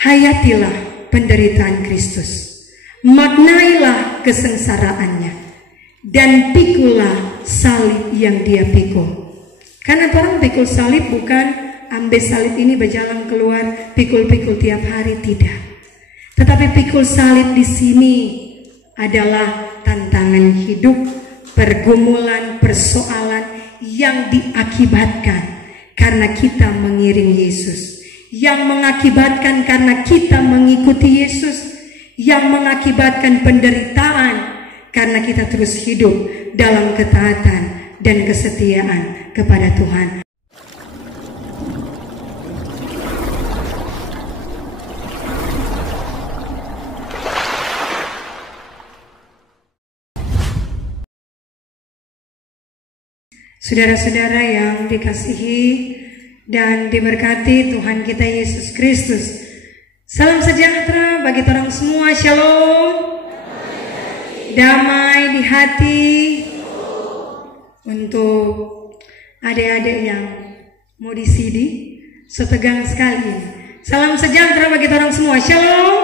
Hayatilah penderitaan Kristus, maknailah kesengsaraannya, dan pikulah salib yang dia pikul. Karena orang pikul salib bukan ambil salib ini berjalan keluar pikul-pikul tiap hari, tidak. Tetapi pikul salib di sini adalah tantangan hidup, pergumulan, persoalan yang diakibatkan karena kita mengiring Yesus, yang mengakibatkan karena kita mengikuti Yesus, yang mengakibatkan penderitaan karena kita terus hidup dalam ketaatan dan kesetiaan kepada Tuhan. Saudara-saudara yang dikasihi dan diberkati Tuhan kita Yesus Kristus, salam sejahtera bagi orang semua. Shalom, damai di hati. Untuk adik-adik yang mau di CD, setegang sekali. Salam sejahtera bagi orang semua. Shalom,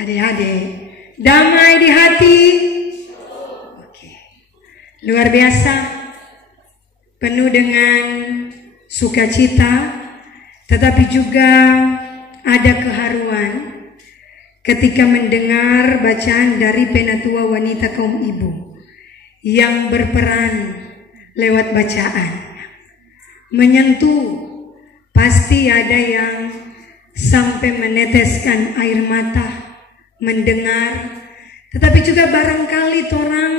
adik-adik, damai di hati. Luar biasa, penuh dengan sukacita, tetapi juga ada keharuan ketika mendengar bacaan dari penatua wanita kaum ibu yang berperan lewat bacaan. Menyentuh, pasti ada yang sampai meneteskan air mata mendengar, tetapi juga barangkali orang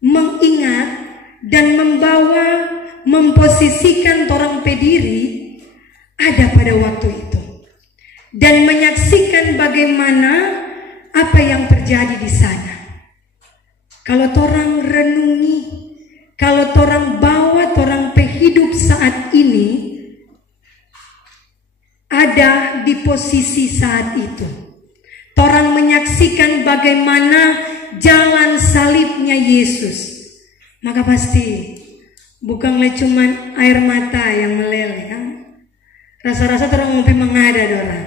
mengingat dan membawa, memposisikan torang pediri ada pada waktu itu dan menyaksikan bagaimana apa yang terjadi di sana. Kalau torang renungi, kalau torang bawa torang hidup saat ini, ada di posisi saat itu. Torang menyaksikan bagaimana jalan salibnya Yesus, maka pasti bukanlah cuman air mata yang meleleh kan? Rasa-rasa orang mau mengada orang.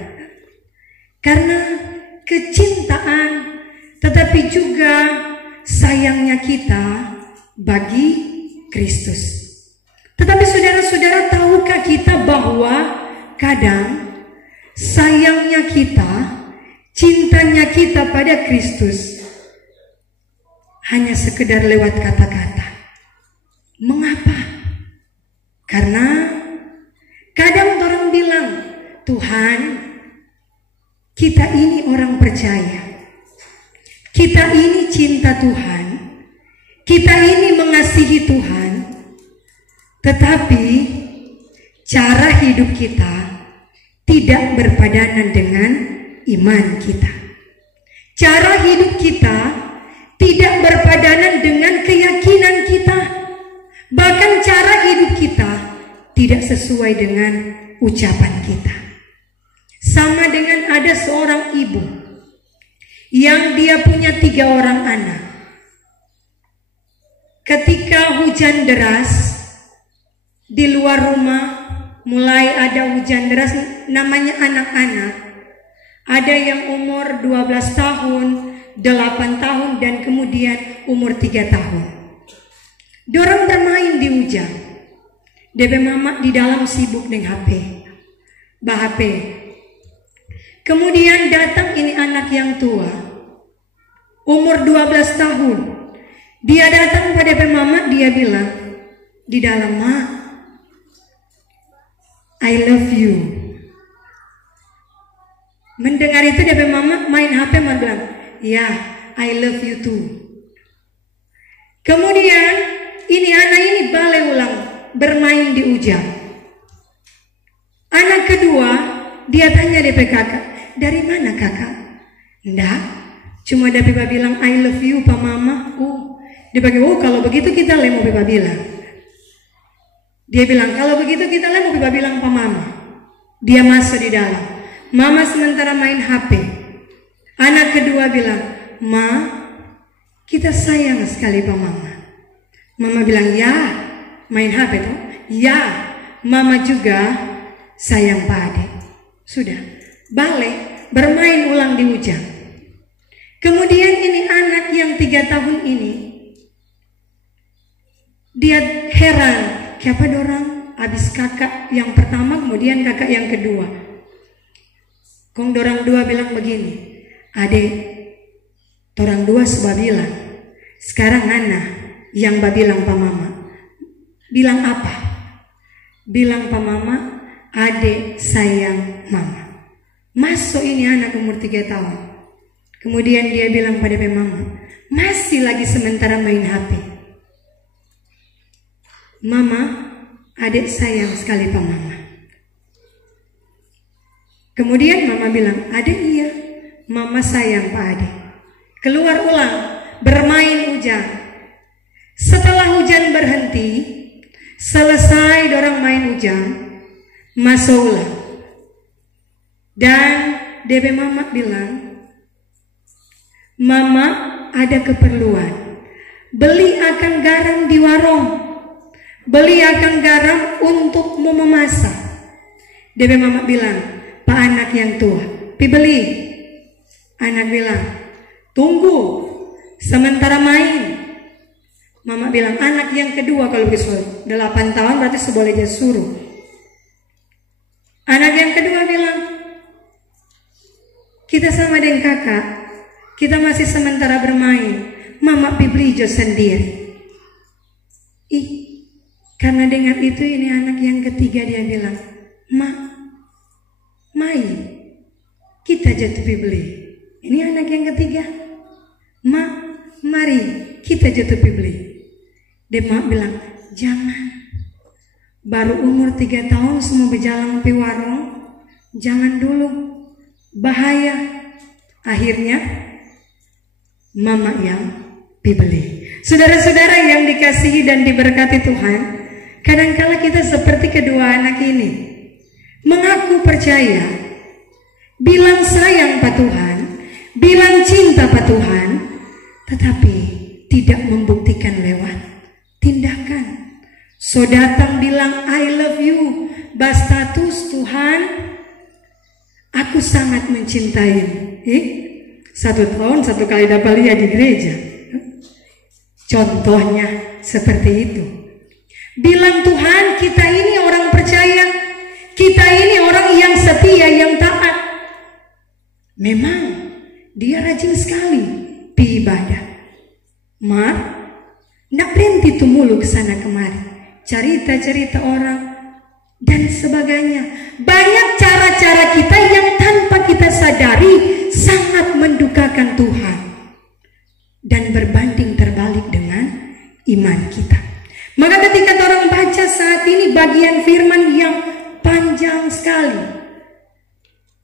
Karena kecintaan, tetapi juga sayangnya kita bagi Kristus. Tetapi saudara-saudara, tahukah kita bahwa kadang sayangnya kita, cintanya kita pada Kristus hanya sekedar lewat kata-kata. Mengapa? Karena kadang orang bilang, Tuhan, kita ini orang percaya, kita ini cinta Tuhan, kita ini mengasihi Tuhan, tetapi cara hidup kita tidak berpadanan dengan iman kita. Cara hidup kita tidak berpadanan dengan keyakinan kita. Bahkan cara hidup kita tidak sesuai dengan ucapan kita. Sama dengan ada seorang ibu yang dia punya 3 orang anak. Ketika hujan deras di luar rumah, mulai ada hujan deras, namanya anak-anak. Ada yang umur 12 tahun, 8 tahun, dan kemudian umur 3 tahun. Dorang bermain di hujan. DP mama di dalam sibuk dengan HP. HP. Kemudian datang ini anak yang tua, umur 12 tahun. Dia datang pada DP mama, dia bilang di dalam, "Ma, I love you." Mendengar itu DP mama main HP, mama bilang, "Ya, I love you too." Kemudian ini anak ini balik ulang bermain di hujan. Anak kedua dia tanya DP kakak, "Dari mana kakak?" "Enggak, cuma DP bilang I love you pak mama." "Oh." Dia bagi, "Oh kalau begitu kita mau Pipa bilang." Dia bilang, "Kalau begitu kita mau Pipa bilang pak mama." Dia masuk di dalam. Mama sementara main HP. Anak kedua bilang, "Ma, kita sayang sekali pak mama." Mama bilang, "Ya, main HP toh?" "Ya, mama juga sayang Pak Ade. Sudah, balik, bermain ulang di hujan. Kemudian ini anak yang 3 tahun ini, dia heran, kenapa dorang habis kakak yang pertama, kemudian kakak yang kedua. Kong dorang dua bilang begini, Ade, dorang dua sudah bilang, sekarang Ana yang bilang pa mama. Bilang apa? Bilang pa mama, Ade sayang mama. Masuk ini anak umur 3 tahun. Kemudian dia bilang pada mama, masih lagi sementara main HP. Mama, adik sayang sekali pa mama. Kemudian mama bilang, adik iya, mama sayang Pak Ade. Keluar ulang, bermain hujan. Setelah hujan berhenti, selesai dorang main hujan, masuk ulang. Dan DB mama bilang, mama ada keperluan, beli akan garam di warung, beli akan garam untuk mau memasak. DB mama bilang, Pak anak yang tua, pi beli. Anak bilang, tunggu, sementara main. Mama bilang, anak yang kedua kalau disuruh 8 tahun berarti seboleh dia suruh. Anak yang kedua bilang, kita sama dengan kakak, kita masih sementara bermain, mama pi beli jo sendiri. Ih, karena dengar itu ini anak yang ketiga dia bilang, Mai, kita jatuh pi beli. Ini anak yang ketiga, mari kita jatuh pi beli. Dia bilang, jangan. Baru umur 3 tahun semua berjalan pi warung, jangan dulu, bahaya. Akhirnya mama yang dibeli. Saudara-saudara yang dikasihi dan diberkati Tuhan, kadangkala kita seperti kedua anak ini, mengaku percaya, bilang sayang pada Tuhan, bilang cinta pada Tuhan, tetapi tidak membuktikan lewat tindakan. So datang bilang I love you, bastatus Tuhan, aku sangat mencintaimu. 1 tahun 1 kali dapat lihat di gereja. Contohnya seperti itu. Bilang Tuhan, kita ini orang percaya, kita ini orang yang setia, yang taat. Memang dia rajin sekali pi ibadah. Mar, nak berhenti tuh mulu kesana kemari, cerita-cerita orang dan sebagainya. Banyak cara-cara kita yang tanpa kita sadari sangat mendukakan Tuhan dan berbanding terbalik dengan iman kita. Maka ketika orang baca saat ini bagian firman yang panjang sekali,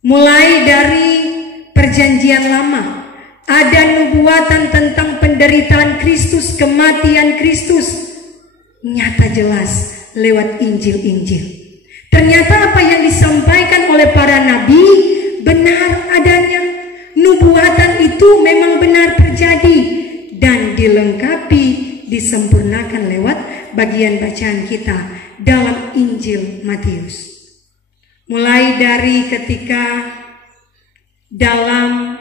mulai dari perjanjian lama, ada nubuatan tentang penderitaan Kristus, kematian Kristus, nyata jelas lewat Injil-Injil. Ternyata apa yang disampaikan oleh para nabi benar adanya. Nubuatan itu memang benar terjadi dan dilengkapi, disempurnakan lewat bagian bacaan kita dalam Injil Matius. Mulai dari ketika dalam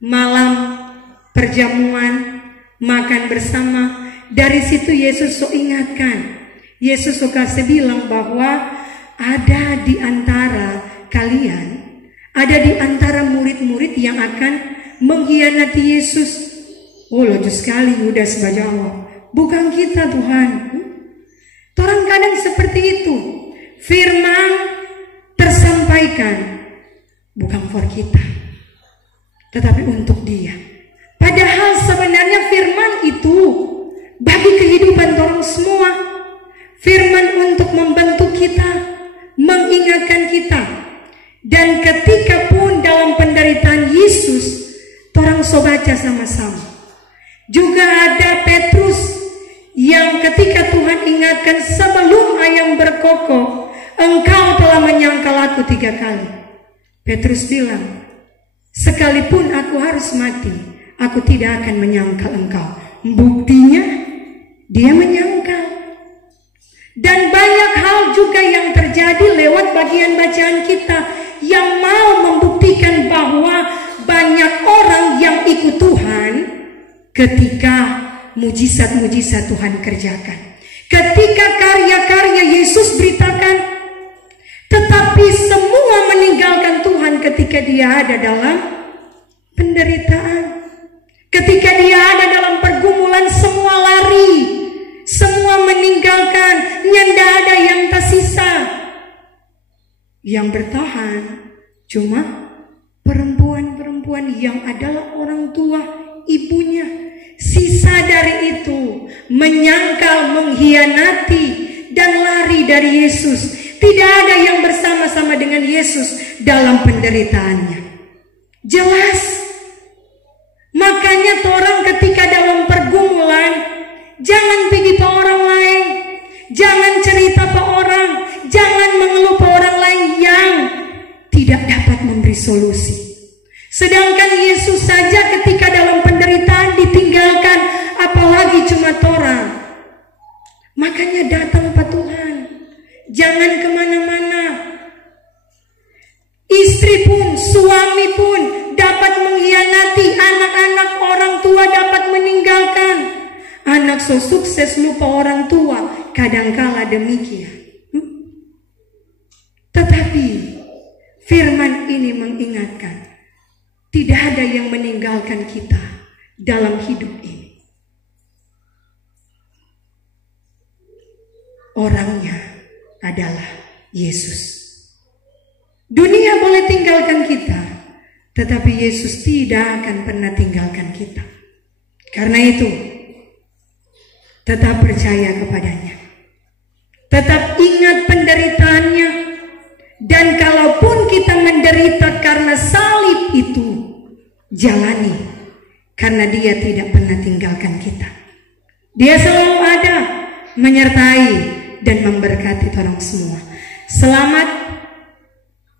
malam perjamuan makan bersama, dari situ Yesus ingatkan, Yesus kasih bilang bahwa ada di antara kalian, ada di antara murid-murid yang akan mengkhianati Yesus. Oh lucu sekali Yudas berjawab, bukan kita Tuhan. Orang kadang seperti itu, firman tersampaikan bukan for kita, tetapi untuk dia. Padahal sebenarnya firman itu bagi kehidupan orang semua. Firman untuk membentuk kita, mengingatkan kita. Dan ketika pun dalam penderitaan Yesus, orang baca sama-sama. Juga ada Petrus yang ketika Tuhan ingatkan, sebelum ayam berkokok, engkau telah menyangkal aku 3 kali. Petrus bilang, sekalipun aku harus mati, aku tidak akan menyangkal engkau. Buktinya dia menyangkal. Dan banyak hal juga yang terjadi lewat bagian bacaan kita yang mau membuktikan bahwa banyak orang yang ikut Tuhan ketika mujizat-mujizat Tuhan kerjakan, ketika karya-karya Yesus beritakan, tetapi semua meninggalkan Tuhan ketika dia ada dalam penderitaan, ketika dia ada dalam pergumulan. Semua lari, semua meninggalkan, nyanda ada yang tersisa. Yang bertahan cuma perempuan-perempuan yang adalah orang tua, ibunya. Sisa dari itu menyangkal, mengkhianati, dan lari dari Yesus. Tidak ada yang bersama-sama dengan Yesus dalam penderitaannya. Jelas. Makanya orang ketika dalam pergumulan, jangan pergi ke orang lain, jangan cerita ke orang, jangan mengeluh ke orang lain yang tidak dapat memberi solusi. Sedangkan Yesus saja ketika dalam penderitaan ditinggalkan, apalagi cuma orang. Makanya datang ke Tuhan, jangan kemana-mana. Istri pun, suami pun dapat mengkhianati, anak-anak orang tua dapat meninggalkan. Anak so sukses lupa orang tua, kadangkala demikian. Tetapi firman ini mengingatkan, tidak ada yang meninggalkan kita dalam hidup ini. Orangnya adalah Yesus. Dunia boleh tinggalkan kita, tetapi Yesus tidak akan pernah tinggalkan kita. Karena itu, tetap percaya kepadanya. Tetap ingat penderitaannya. Dan kalaupun kita menderita karena salib itu, jalani. Karena dia tidak pernah tinggalkan kita. Dia selalu ada, menyertai dan memberkati orang semua. Selamat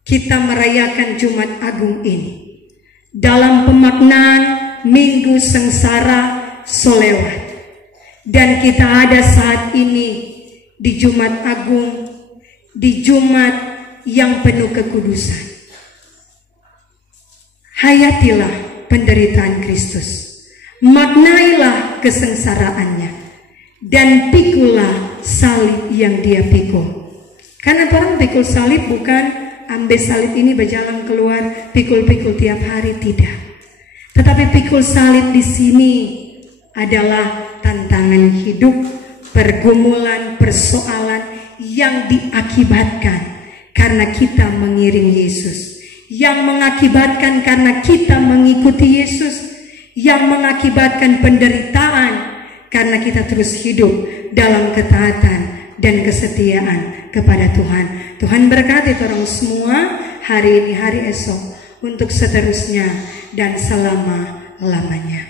kita merayakan Jumat Agung ini dalam pemaknaan Minggu Sengsara Solewat. Dan kita ada saat ini di Jumat Agung, di Jumat yang penuh kekudusan. Hayatilah penderitaan Kristus, maknailah kesengsaraannya, dan pikulah salib yang dia pikul. Karena orang pikul salib bukan ambil salib ini berjalan keluar, pikul-pikul tiap hari, tidak. Tetapi pikul salib di sini adalah tantangan hidup, pergumulan, persoalan yang diakibatkan karena kita mengiring Yesus, yang mengakibatkan karena kita mengikuti Yesus, yang mengakibatkan penderitaan karena kita terus hidup dalam ketaatan dan kesetiaan kepada Tuhan. Tuhan berkati orang semua hari ini, hari esok, untuk seterusnya dan selama-lamanya.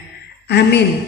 Amin.